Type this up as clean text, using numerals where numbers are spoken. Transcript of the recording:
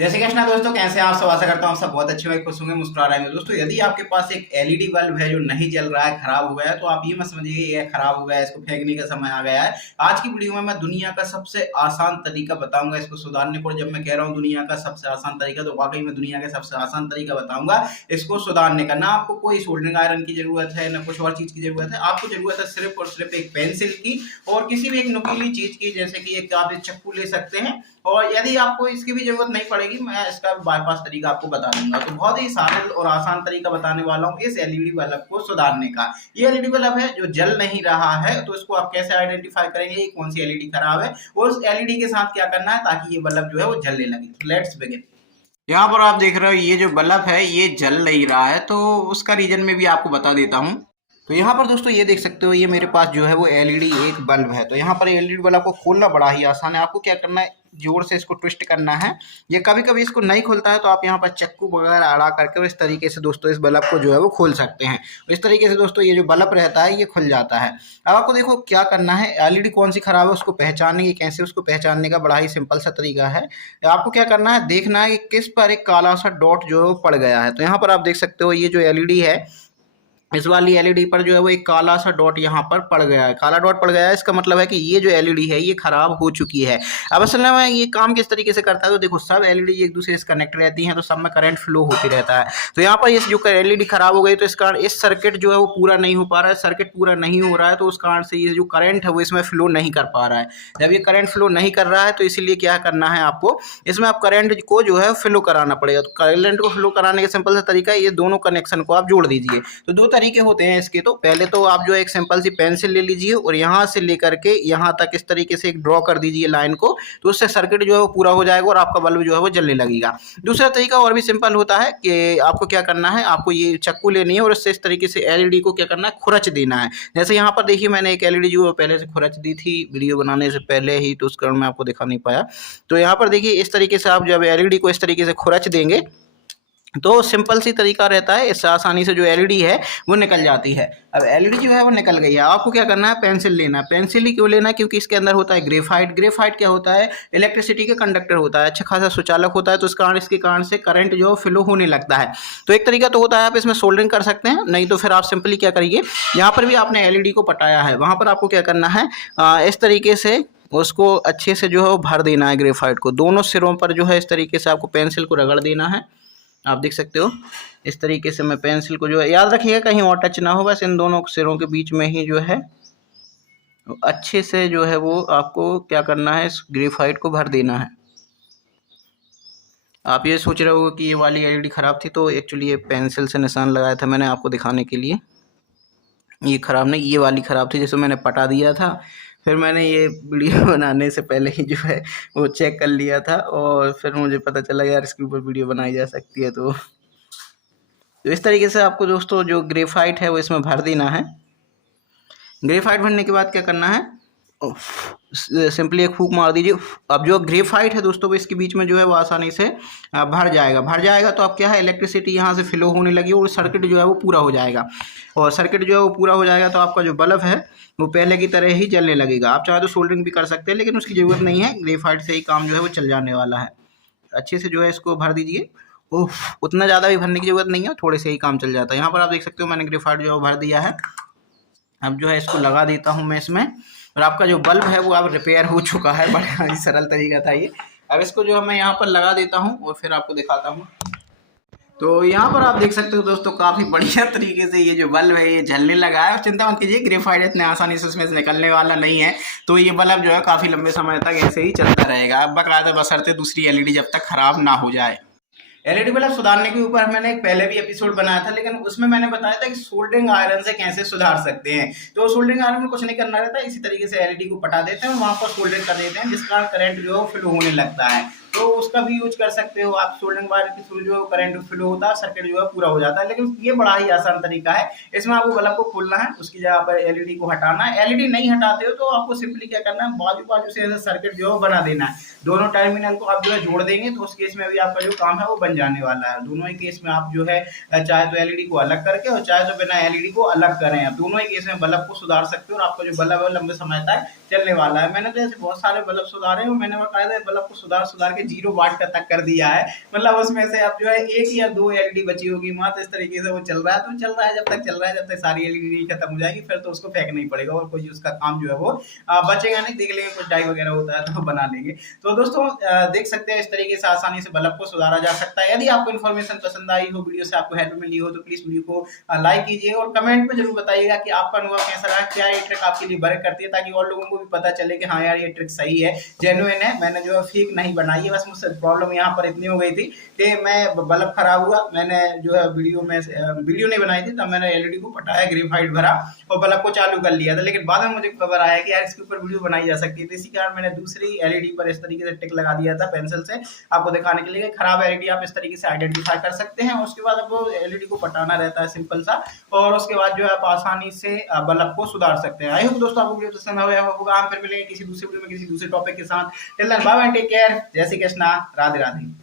जैसे कृष्णा दोस्तों, कैसे हैं आप सब। आशा करता हूँ आप सब बहुत अच्छे होंगे, खुश होंगे, मुस्कुरा रहे होंगे। दोस्तों, यदि आपके पास एक एलईडी बल्ब है जो नहीं जल रहा है, खराब हो गया है, तो आप ये मत समझिए ये खराब हो गया है, इसको फेंकने का समय आ गया है। आज की वीडियो में मैं दुनिया का सबसे आसान तरीका बताऊंगा इसको सुधारने को। जब मैं कह रहा हूँ दुनिया का सबसे आसान तरीका, तो वाकई में दुनिया का सबसे आसान तरीका बताऊंगा इसको सुधारने का। ना आपको कोई सोल्डरिंग आयरन की जरूरत है, ना कुछ और चीज की जरूरत है। आपको जरूरत है सिर्फ और सिर्फ एक पेंसिल की और किसी भी एक नुकीली चीज की, जैसे कि एक आप चक्कू ले सकते हैं। और यदि आपको इसकी भी जरूरत नहीं पड़ेगी, मैं इसका बाईपास तरीका आपको बता दूंगा। तो बहुत ही सरल और आसान तरीका बताने वाला हूँ इस एलईडी बल्ब को सुधारने का। ये एलईडी बल्ब है जो जल नहीं रहा है, तो इसको आप कैसे आइडेंटिफाई करेंगे कौन सी एलईडी खराब है और उस एलईडी के साथ क्या करना है ताकि ये बल्ब जो है वो जलने लगे। तो लेट्स बिगिन। यहाँ पर आप देख रहे हो ये जो बल्ब है ये जल नहीं रहा है, तो उसका रीजन में भी आपको बता देता हूँ। तो यहाँ पर दोस्तों ये देख सकते हो, ये मेरे पास जो है वो एलईडी एक बल्ब है। तो यहाँ पर एलईडी बल्ब को खोलना बड़ा ही आसान है। आपको क्या करना है, जोर से इसको ट्विस्ट करना है। ये कभी कभी इसको नहीं खुलता है, तो आप यहाँ पर चक्कू वगैरह अड़ा करके और इस तरीके से दोस्तों इस बल्ब को जो है वो खोल सकते हैं। इस तरीके से दोस्तों ये जो बल्ब रहता है ये खुल जाता है। अब आपको देखो क्या करना है, एलईडी कौन सी खराब है उसको पहचानने की, कैसे उसको पहचानने का बड़ा ही सिंपल सा तरीका है। आपको क्या करना है, देखना है कि किस पर एक काला सा डॉट जो है वो पड़ गया है। तो यहाँ पर आप देख सकते हो ये जो एलईडी है, इस वाली एलईडी पर जो है वो एक काला सा डॉट यहाँ पर पड़ गया है। काला डॉट पड़ गया है, इसका मतलब है कि ये जो एलईडी है ये खराब हो चुकी है। अब असल में ये काम किस तरीके से करता है, तो देखो सब एलईडी एक दूसरे से कनेक्ट रहती हैं, तो सब में करंट फ्लो होती रहता है। तो यहाँ पर ये जो एलईडी खराब हो गई, तो इस कारण इस सर्किट जो है वो पूरा नहीं हो पा रहा है। सर्किट पूरा नहीं हो रहा है, तो उस कारण से ये जो करंट है वो इसमें फ्लो नहीं कर पा रहा है। जब ये करंट फ्लो नहीं कर रहा है, तो इसीलिए क्या करना है आपको, इसमें आप करंट को जो है फ्लो कराना पड़ेगा। तो करंट को फ्लो कराने का सिंपल सा तरीका है, ये दोनों कनेक्शन को आप जोड़ दीजिए। तो दो तरीके होते हैं इसके। तो पहले तो आप जो एक सिंपल सी पेंसिल ले लीजिए और यहाँ से लेकर के यहाँ तक इस तरीके से एक ड्रॉ कर दीजिए लाइन को, तो उससे सर्किट जो है वो पूरा हो जाएगा और आपका बल्ब जो है वो जलने लगेगा। दूसरा तरीका और भी सिंपल होता है कि आपको क्या करना है, आपको ये चक्कू लेनी है और इससे इस तरीके से एलईडी को क्या करना है, खुरच देना है। जैसे यहाँ पर देखिए मैंने एक एलईडी जो पहले से खुरच दी थी वीडियो बनाने से पहले ही, तो उस कारण मैं आपको दिखा नहीं पाया। तो यहाँ पर देखिए इस तरीके से आप जब एलईडी को इस तरीके से खुरच देंगे, तो सिंपल सी तरीका रहता है, इससे आसानी से जो एलईडी है वो निकल जाती है। अब एलईडी जो है वो निकल गई है, आपको क्या करना है, पेंसिल लेना है। पेंसिल ही क्यों लेना है, क्योंकि इसके अंदर होता है ग्रेफाइट। ग्रेफाइट क्या होता है, इलेक्ट्रिसिटी का कंडक्टर होता है, अच्छा खासा सुचालक होता है। तो इसके कारण से करंट जो है फ्लो होने लगता है। तो एक तरीका तो होता है आप इसमें सोल्डरिंग कर सकते हैं, नहीं तो फिर आप सिंपली क्या करिए, यहाँ पर भी आपने एलईडी को पटाया है, वहाँ पर आपको क्या करना है, इस तरीके से उसको अच्छे से जो है वो भर देना है ग्रेफाइट को। दोनों सिरों पर जो है इस तरीके से आपको पेंसिल को रगड़ देना है। आप देख सकते हो इस तरीके से मैं पेंसिल को जो है, याद रखिएगा कहीं और टच ना हो, बस इन दोनों सिरों के बीच में ही जो है अच्छे से जो है वो आपको क्या करना है, इस ग्रेफाइट को भर देना है। आप ये सोच रहे हो कि ये वाली एलईडी ख़राब थी, तो एक्चुअली ये पेंसिल से निशान लगाया था मैंने आपको दिखाने के लिए। ये ख़राब नहीं, ये वाली ख़राब थी जिसको मैंने पटा दिया था। फिर मैंने ये वीडियो बनाने से पहले ही जो है वो चेक कर लिया था और फिर मुझे पता चला यार इसके ऊपर वीडियो बनाई जा सकती है। तो इस तरीके से आपको दोस्तों जो ग्रेफाइट है वो इसमें भर देना है। ग्रेफाइट भरने के बाद क्या करना है, सिंपली एक फूंक मार दीजिए। अब जो ग्रेफाइट है दोस्तों, इसके बीच में जो है वो आसानी से भर जाएगा। तो अब क्या है, इलेक्ट्रिसिटी यहाँ से फ्लो होने लगी और सर्किट जो है वो पूरा हो जाएगा। और सर्किट जो है वो पूरा हो जाएगा तो आपका जो बल्ब है वो पहले की तरह ही जलने लगेगा। आप चाहे तो सोल्डरिंग भी कर सकते हैं, लेकिन उसकी ज़रूरत नहीं है, ग्रेफाइट से ही काम जो है वो चल जाने वाला है। अच्छे से जो है इसको भर दीजिए। उतना ज़्यादा भी भरने की ज़रूरत नहीं है, थोड़े से ही काम चल जाता है। यहाँ पर आप देख सकते हो मैंने ग्रेफाइट जो है भर दिया है। अब जो है इसको लगा देता हूँ मैं इसमें, और आपका जो बल्ब है वो अब रिपेयर हो चुका है। बड़ा ही सरल तरीका था ये। अब इसको जो है मैं यहाँ पर लगा देता हूँ और फिर आपको दिखाता हूँ। तो यहाँ पर आप देख सकते हो दोस्तों, काफ़ी बढ़िया तरीके से ये जो बल्ब है ये जलने लगा है। और चिंता मत कीजिए, ग्रेफाइट इतने आसानी से उसमें से निकलने वाला नहीं है। तो ये बल्ब जो है काफ़ी लंबे समय तक ऐसे ही चलता रहेगा, अब बकायदा बशर्ते दूसरी एलईडी जब तक खराब ना हो जाए। एलईडी बल्ब सुधारने के ऊपर मैंने एक पहले भी एपिसोड बनाया था, लेकिन उसमें मैंने बताया था कि सोल्डरिंग आयरन से कैसे सुधार सकते हैं। तो सोल्डरिंग आयरन में कुछ नहीं करना रहता, इसी तरीके से एलईडी को पटा देते हैं और वहां पर सोल्डरिंग कर देते हैं, जिस कारण करंट जो है फ्लो होने लगता है। तो उसका भी यूज कर सकते हो आप। सोल्डरिंग वायर के थ्रू जो करंट फ्लो होता है, सर्किट जो है पूरा हो जाता है। लेकिन ये बड़ा ही आसान तरीका है। इसमें आपको बल्ब को खोलना है, उसकी जगह पर एलईडी को हटाना है। एलईडी नहीं हटाते हो तो आपको सिंपली क्या करना है, बाजू बाजू से ऐसा सर्किट जो है बना देना है। दोनों टर्मिनल को आप जो है जोड़ देंगे, तो उस केस में भी आपका जो काम है वो बन जाने वाला है। दोनों ही केस में आप जो है चाहे तो एलईडी को अलग करके और चाहे तो बिना एलईडी को अलग करें, आप दोनों ही केस में बल्ब को सुधार सकते हो और आपका जो बल्ब है लंबे समय तक चलने वाला है। मैंने तो ऐसे बहुत सारे बल्ब सुधारे और मैंने बकायदा बल्ब को सुधार सुधार के 0 वाट का तक कर दिया है। मतलब उसमें से अब जो है 1 या 2 एलईडी बची होगी मात्र, इस तरीके से वो चल रहा है। तो चल रहा है, जब तक चल रहा है, जब तक सारी एलईडी खत्म हो जाएगी फिर तो उसको फेंकना ही पड़ेगा और कोई उसका काम जो है वो बचेगा नहीं। देख लेंगे कुछ डाई वगैरह होता है तो बना लेंगे। तो दोस्तों देख सकते हैं इस तरीके से आसानी से बल्ब को सुधारा जा सकता है। यदि आपको इन्फॉर्मेशन पसंद आई हो, वीडियो से आपको हेल्प मिली हो, तो प्लीज वीडियो को लाइक कीजिए और कमेंट में जरूर बताइएगा कि आपका अनुभव कैसा रहा, क्या ये ट्रिक आपके लिए वर्क करती है, ताकि और लोगों को भी पता चले कि हाँ यार ये ट्रिक सही है, जेन्युइन है, मैंने जो है फेक नहीं बनाई है। बस मुझसे प्रॉब्लम यहाँ पर इतनी हो गई थी कि मैं बल्ब खराब हुआ, मैंने जो है वीडियो नहीं बनाई थी, तब मैंने एलईडी को पटाया, ग्रेफाइट भरा और बल्ब को चालू कर लिया था। लेकिन बाद में मुझे खबर आया कि यार इसके ऊपर वीडियो बनाई जा सकती है, तो इसी कारण मैंने दूसरी एलईडी पर इस तरीके से टिक लगा दिया था पेंसिल से, आपको दिखाने के लिए। खराब एलईडी आप इस तरीके से आइडेंटिफाई कर सकते हैं। उसके बाद आपको एलईडी को पटाना रहता है सिंपल सा, और उसके बाद जो है आप आसानी से बल्ब को सुधार सकते हैं। आई होप दोस्तों आपको वीडियो पसंद आया होगा। हम फिर मिलेंगे किसी दूसरे वीडियो में किसी दूसरे टॉपिक के साथ। Till then bye bye, take care, जय श्री कृष्णा, राधे राधे।